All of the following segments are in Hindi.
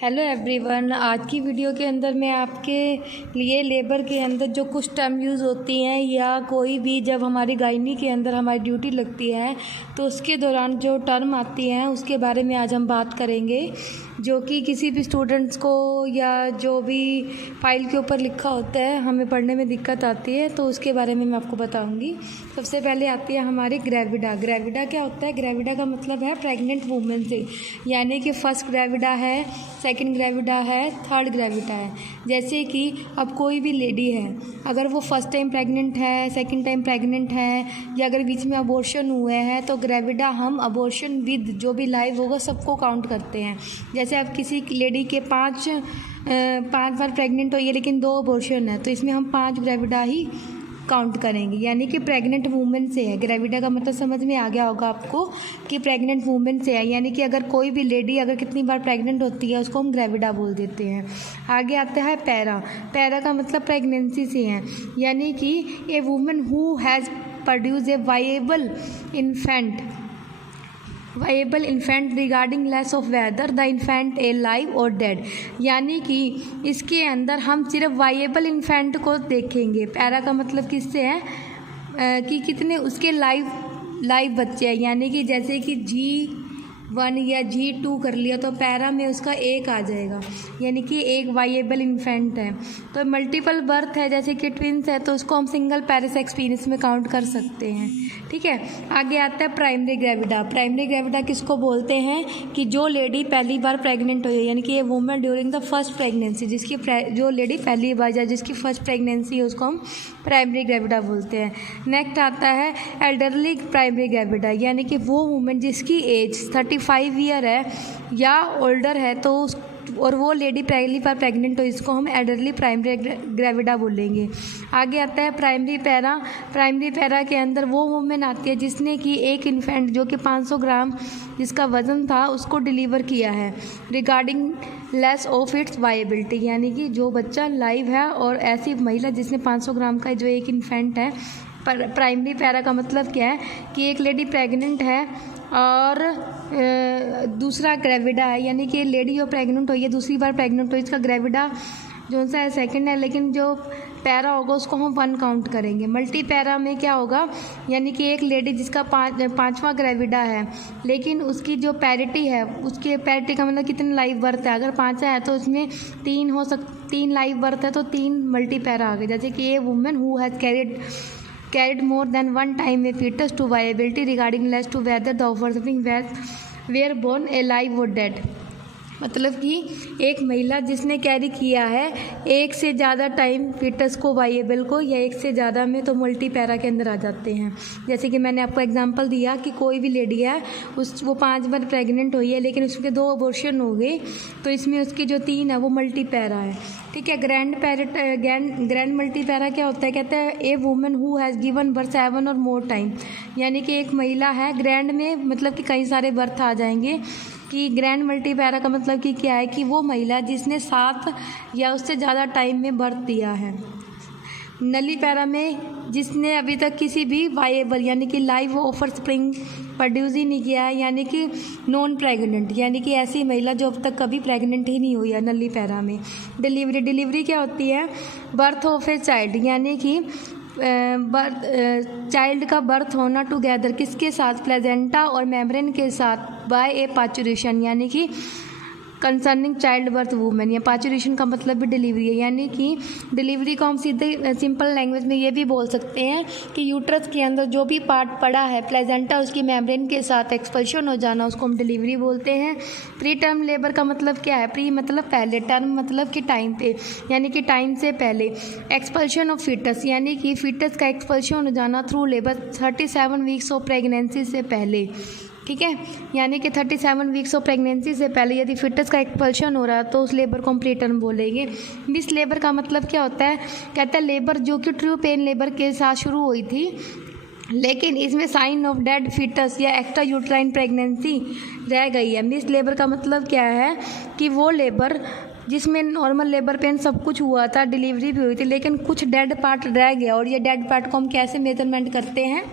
हेलो एवरीवन, आज की वीडियो के अंदर मैं आपके लिए लेबर के अंदर जो कुछ टर्म यूज़ होती हैं या कोई भी जब हमारी गायनी के अंदर हमारी ड्यूटी लगती है तो उसके दौरान जो टर्म आती हैं उसके बारे में आज हम बात करेंगे, जो कि किसी भी स्टूडेंट्स को या जो भी फाइल के ऊपर लिखा होता है हमें पढ़ने में दिक्कत आती है, तो उसके बारे में मैं आपको बताऊंगी। सबसे पहले आती है हमारी ग्रेविडा। ग्रेविडा क्या होता है? ग्रेविडा का मतलब है प्रेग्नेंट वूमेन से, यानी कि फर्स्ट ग्रेविडा है, सेकंड ग्रेविडा है, थर्ड ग्रेविडा है। जैसे कि अब कोई भी लेडी है, अगर वो फर्स्ट टाइम प्रेग्नेंट है, सेकंड टाइम प्रेग्नेंट है या अगर बीच में अबॉर्शन हुए हैं तो ग्रेविडा हम अबॉर्शन विद जो भी लाइव होगा सबको काउंट करते हैं। जैसे अब किसी लेडी के पाँच बार प्रेग्नेंट हुई है लेकिन 2 अबॉर्शन है तो इसमें हम 5 ग्रेविडा ही काउंट करेंगे, यानी कि प्रेग्नेंट वूमेन से है। ग्रेविडा का मतलब समझ में आ गया होगा आपको कि प्रेग्नेंट वूमेन से है, यानी कि अगर कोई भी लेडी अगर कितनी बार प्रेग्नेंट होती है उसको हम ग्रेविडा बोल देते हैं। आगे आता है पैरा। पैरा का मतलब प्रेगनेंसी से है, यानी कि a woman who has produce a viable infant regardless of whether the infant alive और डेड, यानी कि इसके अंदर हम सिर्फ वाइएबल इन्फेंट को देखेंगे। पैरा का मतलब किससे है कि कितने उसके लाइव बच्चे हैं, यानी कि जैसे कि G1 या G2 कर लिया तो पैरा में उसका 1 आ जाएगा, यानी कि एक वाइएबल इन्फेंट है। तो मल्टीपल बर्थ है, जैसे कि ट्विंस है तो उसको हम सिंगल पेरिस एक्सपीरियंस में काउंट कर सकते हैं। ठीक है, आगे आता है प्राइमरी ग्रेविडा। प्राइमरी ग्रेविडा किसको बोलते हैं कि जो लेडी पहली बार प्रेग्नेंट हुई है, यानी कि ये women during the first pregnancy, जो लेडी पहली बार या जिसकी फर्स्ट प्रेगनेंसी है उसको हम प्राइमरी ग्रेविडा बोलते हैं। नेक्स्ट आता है एल्डरली प्राइमरी ग्रेविडा, यानी कि वो वुमेन जिसकी एज 35 ईयर है या ओल्डर है तो और वो लेडी पहली बार प्रेग्नेंट हो, इसको हम एल्डरली प्राइमरी ग्रेविडा बोलेंगे। आगे आता है प्राइमरी पैरा। प्राइमरी पैरा के अंदर वो वुमेन आती है जिसने कि एक इन्फेंट जो कि 500 ग्राम जिसका वज़न था उसको डिलीवर किया है regarding less of its viability, यानी कि जो बच्चा लाइव है और ऐसी महिला जिसने 500 ग्राम का जो एक इन्फेंट है। पर प्राइमरी पैरा का मतलब क्या है कि एक लेडी प्रेग्नेंट है और दूसरा ग्रेविडा है, यानी कि लेडी जो प्रेग्नेंट हुई है दूसरी बार प्रेग्नेंट हुई, इसका ग्रेविडा जो सा है सेकंड है, लेकिन जो पैरा होगा उसको हम 1 काउंट करेंगे। मल्टी पैरा में क्या होगा, यानी कि एक लेडी जिसका 5वां ग्रेविडा है लेकिन उसकी जो पैरिटी है, उसके पैरिटी का मतलब कितने लाइव बर्थ है, अगर 5 है तो उसमें 3 लाइव बर्थ है तो 3 मल्टी पैरा आ गए। जैसे कि a woman who has carried more than one time a fetus to viability regarding less to whether the offspring were born alive or dead, मतलब कि एक महिला जिसने कैरी किया है एक से ज़्यादा टाइम फीटस को वाइएबल को या एक से ज़्यादा में, तो मल्टी पैरा के अंदर आ जाते हैं। जैसे कि मैंने आपको एग्जांपल दिया कि कोई भी लेडी है वो 5 बार प्रेग्नेंट हुई है लेकिन उसके 2 अबॉर्शन हो गए तो इसमें उसकी जो 3 है वो मल्टी पैरा है। ठीक है, ग्रैंड मल्टी पैरा क्या होता है? कहते हैं a woman who has given birth 7 और मोर टाइम, यानी कि एक महिला है ग्रैंड में मतलब कि कई सारे बर्थ आ जाएंगे। कि ग्रैंड मल्टी पैरा का मतलब कि क्या है कि वो महिला जिसने 7 या उससे ज़्यादा टाइम में बर्थ दिया है। नली पैरा में जिसने अभी तक किसी भी वाइएबल यानी कि लाइव ऑफर स्प्रिंग प्रोड्यूस ही नहीं किया है, यानी कि नॉन प्रेग्नेंट, यानी कि ऐसी महिला जो अब तक कभी प्रेग्नेंट ही नहीं हुई है। नली पैरा में डिलीवरी क्या होती है? बर्थ ऑफ ए चाइल्ड, यानी कि चाइल्ड का बर्थ होना टुगेदर किसके साथ? प्लेजेंटा और मेम्ब्रेन के साथ बाय ए पार्चुरेशन, यानी कि कंसर्निंग चाइल्ड बर्थ वूमेन। या पार्चुरेशन का मतलब भी डिलीवरी है, यानी कि डिलीवरी को हम सीधे सिंपल लैंग्वेज में ये भी बोल सकते हैं कि यूट्रस के अंदर जो भी पार्ट पड़ा है प्लेजेंटा उसकी मेम्ब्रेन के साथ एक्सपल्शन हो जाना उसको हम डिलीवरी बोलते हैं। प्री टर्म लेबर का मतलब क्या है? प्री मतलब पहले, टर्म मतलब कि टाइम पे, यानी कि टाइम से पहले। एक्सपल्शन ऑफ फीटस, यानी कि फीटस का एक्सपल्शन हो जाना through labour 37 weeks of pregnancy से पहले। ठीक है, यानी कि 37 वीक्स ऑफ प्रेगनेंसी से पहले यदि फिटस का एक्सपल्शन हो रहा है तो उस लेबर को हम प्री टर्म बोलेंगे। मिस लेबर का मतलब क्या होता है? कहता है लेबर जो कि ट्रू पेन लेबर के साथ शुरू हुई थी लेकिन इसमें साइन ऑफ डेड फिटस या एक्स्ट्रा यूट्राइन प्रेगनेंसी रह गई है। मिस लेबर का मतलब क्या है कि वो लेबर जिसमें नॉर्मल लेबर पेन सब कुछ हुआ था, डिलीवरी भी हुई थी, लेकिन कुछ डेड पार्ट रह गया। और ये डेड पार्ट को हम कैसे मेजरमेंट करते हैं?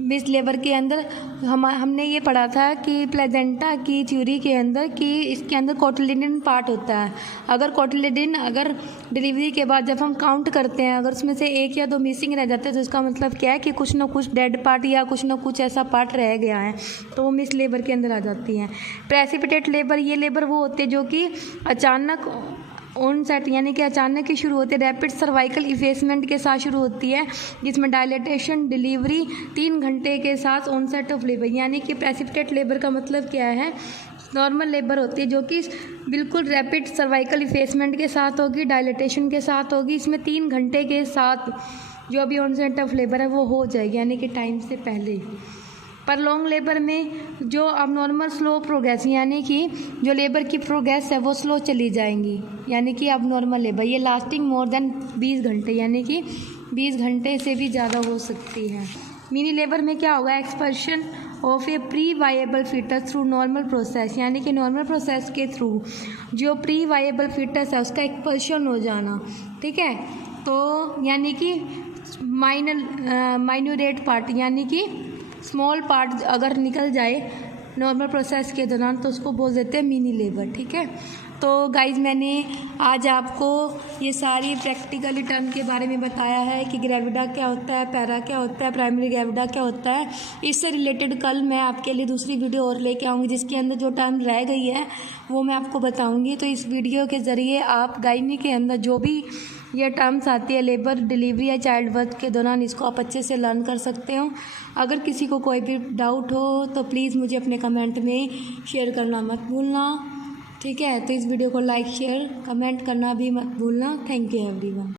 मिस लेबर के अंदर हमने ये पढ़ा था कि प्लेजेंटा की थ्योरी के अंदर कि इसके अंदर कोटिलिडन पार्ट होता है। अगर कोटिलिडन अगर डिलीवरी के बाद जब हम काउंट करते हैं अगर उसमें से 1 या 2 मिसिंग रह जाते हैं तो इसका मतलब क्या है कि कुछ ना कुछ डेड पार्ट या कुछ ना कुछ ऐसा पार्ट रह गया है, तो वो मिस लेबर के अंदर आ जाती हैं। प्रेसिपिटेट लेबर, ये लेबर वो होते हैं जो कि अचानक ऑनसेट यानी कि अचानक ही शुरू होते हैं, रैपिड सर्वाइकल इफेसमेंट के साथ शुरू होती है, जिसमें डायलेटेशन डिलीवरी 3 घंटे के साथ ऑनसेट ऑफ लेबर। यानी कि प्रेसिपिटेट लेबर का मतलब क्या है, नॉर्मल लेबर होती है जो कि बिल्कुल रैपिड सर्वाइकल इफेसमेंट के साथ होगी, डायलेटेशन के साथ होगी, इसमें 3 घंटे के साथ जो अभी ऑनसेट ऑफ लेबर है वो हो जाएगी, यानी कि टाइम से पहले। पर लॉन्ग लेबर में जो अब नॉर्मल स्लो प्रोग्रेस यानी कि जो लेबर की प्रोग्रेस है वो स्लो चली जाएंगी, यानी कि अब नॉर्मल लेबर ये लास्टिंग मोर देन 20 घंटे यानी कि 20 घंटे से भी ज़्यादा हो सकती है। मिनी लेबर में क्या होगा, expulsion of a pre viable foetus through normal process, यानी कि नॉर्मल प्रोसेस के थ्रू जो प्री वायबल फीटस है उसका एक्सपर्शन हो जाना, ठीक है। तो यानी कि माइन्यूरेट पार्ट यानी कि स्मॉल पार्ट अगर निकल जाए नॉर्मल प्रोसेस के दौरान तो उसको बोल देते हैं मिनी लेबर, ठीक है। तो गाइज़ मैंने आज आपको ये सारी प्रैक्टिकली टर्म के बारे में बताया है कि ग्रेविडा क्या होता है, पैरा क्या होता है, प्राइमरी ग्रेविडा क्या होता है। इससे रिलेटेड कल मैं आपके लिए दूसरी वीडियो और लेके आऊँगी जिसके अंदर जो टर्म रह गई है वो मैं आपको बताऊँगी। तो इस वीडियो के ज़रिए आप गायनी के अंदर जो भी ये टर्म्स आती है लेबर, डिलीवरी या चाइल्ड बर्थ के दौरान इसको आप अच्छे से लर्न कर सकते हो। अगर किसी को कोई भी डाउट हो तो प्लीज़ मुझे अपने कमेंट में शेयर करना मत भूलना, ठीक है। तो इस वीडियो को लाइक, शेयर, कमेंट करना भी मत भूलना। Thank you everyone.